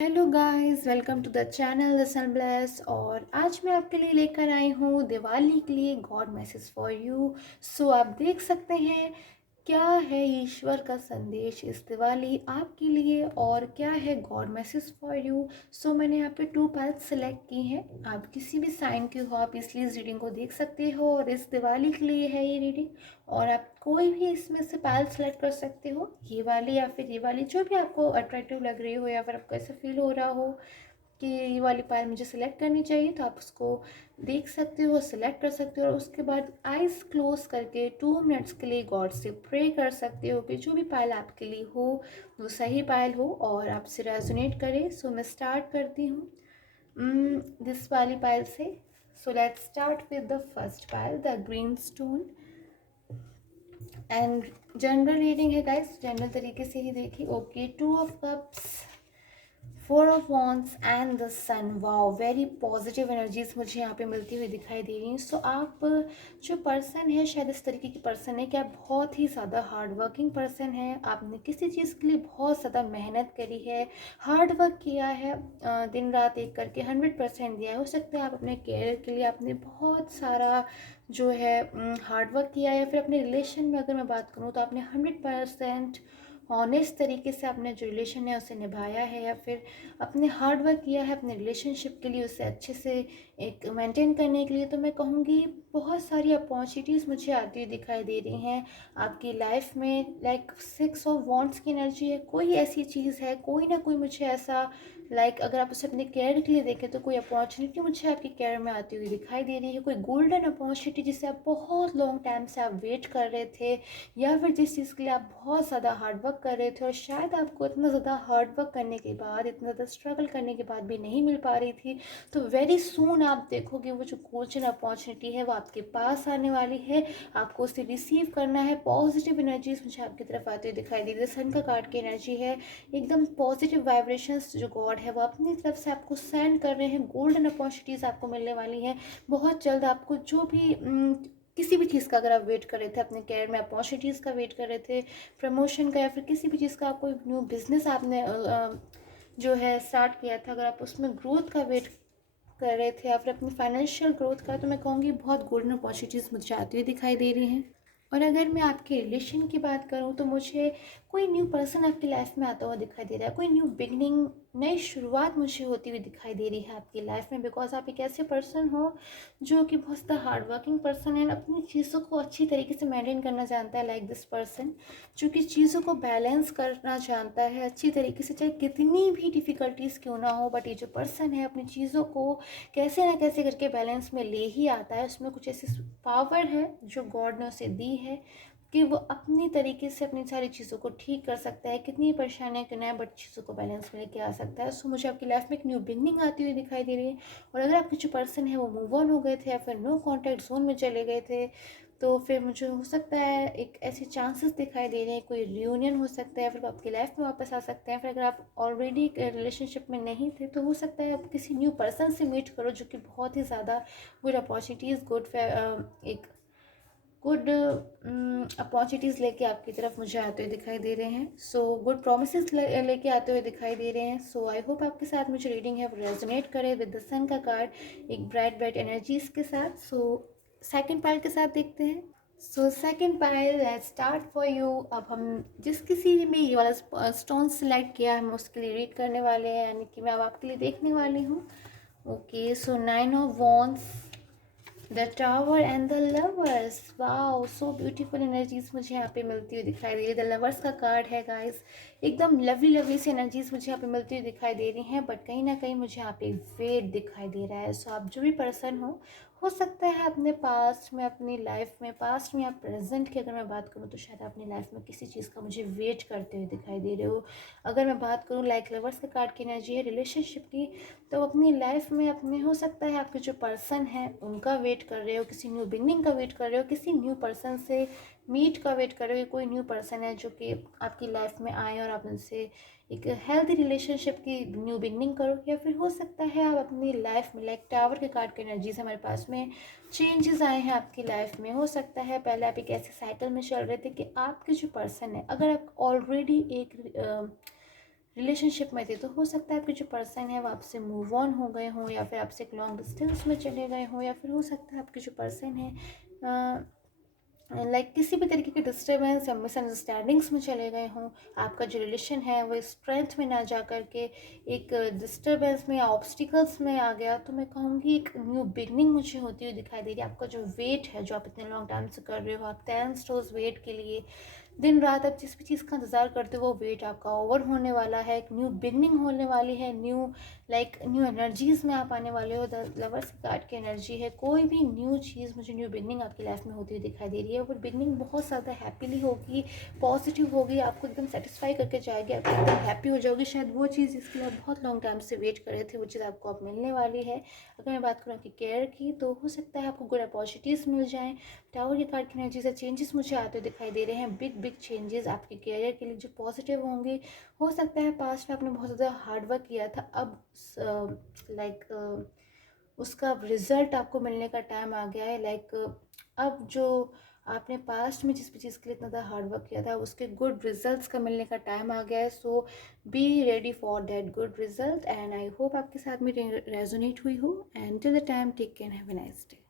Hello guys, welcome to the channel the sun bless. और आज मैं आपके लिए लेकर आई हूँ दिवाली के लिए गॉड मैसेज फॉर यू। सो आप देख सकते हैं क्या है ईश्वर का संदेश इस दिवाली आपके लिए और क्या है गॉड मैसेज फॉर यू। सो मैंने यहाँ पे 2 पार्ट सेलेक्ट की हैं। आप किसी भी साइन के हो आप इसलिए इस रीडिंग को देख सकते हो और इस दिवाली के लिए है ये रीडिंग। और आप कोई भी इसमें से पायल सेलेक्ट कर सकते हो, ये वाली या फिर ये वाली, जो भी आपको अट्रैक्टिव लग रही हो या फिर आपको ऐसा फील हो रहा हो कि ये वाली पायल मुझे सेलेक्ट करनी चाहिए, तो आप उसको देख सकते हो, सेलेक्ट कर सकते हो और उसके बाद आइज़ क्लोज करके 2 मिनट्स के लिए गॉड से प्रे कर सकते हो कि जो भी पायल आपके लिए हो वो सही पायल हो और आपसे रेजोनेट करे। सो मैं स्टार्ट करती हूँ दिस वाली पायल से। So let's start with the first pile, the green stone. And general reading है गाइस, जनरल तरीके से ही देखिए। Okay, 2 of cups, 4 of wands and the sun. Wow, very positive energies मुझे यहाँ पे मिलती हुई दिखाई दे रही हैं। सो आप जो पर्सन है शायद इस तरीके की पर्सन है कि आप बहुत ही ज़्यादा हार्ड वर्किंग पर्सन है। आपने किसी चीज़ के लिए बहुत ज़्यादा मेहनत करी है, हार्ड वर्क किया है, दिन रात एक करके 100% दिया है। हो सकता है आप अपने कैरियर के लिए आपने बहुत सारा जो है हार्ड वर्क किया है, या फिर अपने रिलेशन में अगर मैं बात करूँ तो आपने 100% ऑनेस्ट तरीके से अपने जो रिलेशन है उसे निभाया है, या फिर अपने हार्ड वर्क किया है अपने रिलेशनशिप के लिए, उसे अच्छे से एक मेंटेन करने के लिए। तो मैं कहूँगी बहुत सारी अपॉर्चुनिटीज़ मुझे आती हुई दिखाई दे रही हैं आपकी लाइफ में। लाइक 6 ऑफ वॉन्ड्स की एनर्जी है, कोई ऐसी चीज़ है, कोई ना कोई मुझे ऐसा, अगर आप उसे अपने कैरियर के लिए देखें तो कोई अपॉर्चुनिटी मुझे आपके कैरियर में आती हुई दिखाई दे रही है, कोई गोल्डन अपॉर्चुनिटी जिसे आप बहुत लॉन्ग टाइम से आप वेट कर रहे थे, या फिर जिस चीज़ के लिए आप बहुत ज़्यादा हार्ड वर्क कर रहे थे और शायद आपको इतना ज़्यादा हार्ड वर्क करने के बाद, इतना ज़्यादा स्ट्रगल करने के बाद भी नहीं मिल पा रही थी। तो वेरी सून आप देखोगे वो जो गोल्डन अपॉर्चुनिटी है वो आपके पास आने वाली है, आपको उसे रिसीव करना है। पॉजिटिव एनर्जीज मुझे आपकी तरफ आती हुई दिखाई दे रही है। सन का कार्ड की एनर्जी है, एकदम पॉजिटिव वाइब्रेशंस जो गॉड है वो अपनी तरफ से आपको सेंड कर रहे हैं। गोल्डन अपॉर्चुनिटीज़ आपको मिलने वाली हैं बहुत जल्द। आपको जो भी किसी भी चीज़ का अगर आप वेट कर रहे थे अपने कैरियर में, अपॉर्चुनिटीज़ का वेट कर रहे थे, प्रमोशन का, या फिर किसी भी चीज़ का, कोई न्यू बिजनेस आपने जो है स्टार्ट किया था, अगर आप उसमें ग्रोथ का वेट कर रहे थे या फिर अपनी फाइनेंशियल ग्रोथ का, तो मैं कहूँगी बहुत गोल्डन अपॉर्चुनिटीज़ मुझे आती हुई दिखाई दे रही हैं। और अगर मैं आपके रिलेशन की बात करूँ तो मुझे कोई न्यू पर्सन आपकी लाइफ में आता हुआ दिखाई दे रहा है, कोई न्यू बिगनिंग, नई शुरुआत मुझे होती हुई दिखाई दे रही है आपकी लाइफ में। बिकॉज आप एक ऐसे पर्सन हो जो कि बहुत ज़्यादा हार्ड वर्किंग पर्सन है, अपनी चीज़ों को अच्छी तरीके से मेंटेन करना जानता है। लाइक दिस पर्सन जो कि चीज़ों को बैलेंस करना जानता है अच्छी तरीके से, चाहे कितनी भी डिफ़िकल्टीज़ क्यों ना हो। बट ये जो पर्सन है अपनी चीज़ों को कैसे ना कैसे करके बैलेंस में ले ही आता है। उसमें कुछ ऐसी पावर है जो गॉड ने उसे दी है कि वो अपनी तरीके से अपनी सारी चीज़ों को ठीक कर सकता है, कितनी परेशानियाँ क्यों ना है बट चीज़ों को बैलेंस में लेके आ सकता है। सो मुझे आपकी लाइफ में एक न्यू बिगनिंग आती हुई दिखाई दे रही है। और अगर आपके जो पर्सन है वो मूव ऑन हो गए थे या फिर नो कॉन्टैक्ट जोन में चले गए थे, तो फिर मुझे हो सकता है एक ऐसे चांसेस दिखाई दे रहे हैं, कोई रियूनियन हो सकता है, फिर आपकी लाइफ में वापस आ सकते हैं। फिर अगर आप ऑलरेडी रिलेशनशिप में नहीं थे तो हो सकता है आप किसी न्यू पर्सन से मीट करो जो कि बहुत ही ज़्यादा गुड अपॉर्चुनिटीज़, एक गुड अपॉर्चुनिटीज़ लेके आपकी तरफ मुझे आते हुए दिखाई दे रहे हैं। सो गुड प्रोमिसेस लेके आते हुए दिखाई दे रहे हैं। सो आई होप आपके साथ मुझे रीडिंग है वो रेजोनेट करे विद द सन का कार्ड एक ब्राइट ब्राइट एनर्जीज के साथ। सो सेकंड पाइल के साथ देखते हैं। So second pile, let's start for you. अब हम जिस किसी ने भी ये वाला स्टोन सेलेक्ट किया है हम उसके लिए रीड करने वाले हैं, यानी कि मैं अब आपके लिए देखने वाली हूँ। Okay, so 9 of wands, the tower and the lovers. Wow, so beautiful energies मुझे यहाँ पे मिलती हुई दिखाई दे रही है। द लवर्स का कार्ड है गाइस, एकदम लवली लवली सी एनर्जीज मुझे यहाँ पे मिलती हुई दिखाई दे रही हैं। बट कहीं ना कहीं मुझे यहाँ पे वेट दिखाई दे रहा है। सो आप जो भी पर्सन हो सकता है अपने पास्ट में, अपनी लाइफ में, पास्ट में या प्रेजेंट की अगर मैं बात करूँ तो शायद अपनी लाइफ में किसी चीज़ का मुझे वेट करते हुए दिखाई दे रहे हो। अगर मैं बात करूँ लाइक लवर्स के कार्ड की एनर्जी है रिलेशनशिप की, तो अपनी लाइफ में अपने हो सकता है आपके जो पर्सन है उनका वेट कर रहे हो, किसी न्यू बिगनिंग का वेट कर रहे हो, किसी न्यू पर्सन से मीट का वेट कर रहे हो। कोई न्यू पर्सन है जो कि आपकी लाइफ में आए और आप उनसे एक हेल्दी रिलेशनशिप की न्यू बिगनिंग करो। या फिर हो सकता है आप अपनी लाइफ में, लाइक टावर के कार्ड की एनर्जी से हमारे पास में चेंजेस आए हैं आपकी लाइफ में। हो सकता है पहले आप एक ऐसे साइकिल में चल रहे थे कि आपके जो पर्सन है, अगर आप ऑलरेडी एक रिलेशनशिप में थे, तो हो सकता है आपके जो पर्सन है वो आपसे मूव ऑन हो गए हों, या फिर आपसे एक लॉन्ग डिस्टेंस में चले गए हों, या फिर हो सकता है आपके जो पर्सन है किसी भी तरीके के डिस्टर्बेंस या मिसअंडरस्टैंडिंग्स में चले गए हों, आपका जो रिलेशन है वो स्ट्रेंथ में ना जा कर के एक डिस्टर्बेंस में या ऑब्स्टिकल्स में आ गया, तो मैं कहूँगी एक न्यू बिगनिंग मुझे होती हुई दिखाई दे रही है। आपका जो वेट है, जो आप इतने लॉन्ग टाइम से कर रहे हो, आप टेंस हो उस वेट के लिए, दिन रात आप जिस भी चीज़ का इंतज़ार करते हो वो वेट आपका ओवर होने वाला है, एक न्यू बिगनिंग होने वाली है, न्यू एनर्जीज़ में आप आने वाले हो। द लवर्स की कार्ड की एनर्जी है, कोई भी न्यू चीज़, मुझे न्यू बिगनिंग आपकी लाइफ में होती हुई दिखाई दे रही है। वो बिगनिंग बहुत ज़्यादा हैप्पीली होगी, पॉजिटिव होगी, आपको एकदम सेटिस्फाई करके जाएगी, आप एकदम हैप्पी हो जाओगी। शायद वो चीज़ जिसके लिए आप बहुत लॉन्ग टाइम से वेट कर रहे थे, वो चीज़ आपको अब मिलने वाली है। अगर मैं बात करूँ आपकी केयर की, तो हो सकता है आपको गुड अपॉर्चुनिटीज़ मिल जाएँ। टावर की कार्ड की एनर्जी से चेंजेस मुझे आते हुए दिखाई दे रहे हैं, बिग बिग चेंजेस आपके करियर के लिए जो पॉजिटिव होंगे। हो सकता है पास्ट में आपने बहुत ज़्यादा हार्ड वर्क किया था, अब उसका रिजल्ट आपको मिलने का टाइम आ गया है। अब जो आपने पास्ट में जिस भी चीज़ के लिए इतना ज़्यादा हार्ड वर्क किया था, उसके गुड रिजल्ट्स का मिलने का टाइम आ गया है। So be ready for that good result, and I hope आपके साथ में रेजोनेट हुई हो। And till the time, take care, have a nice day.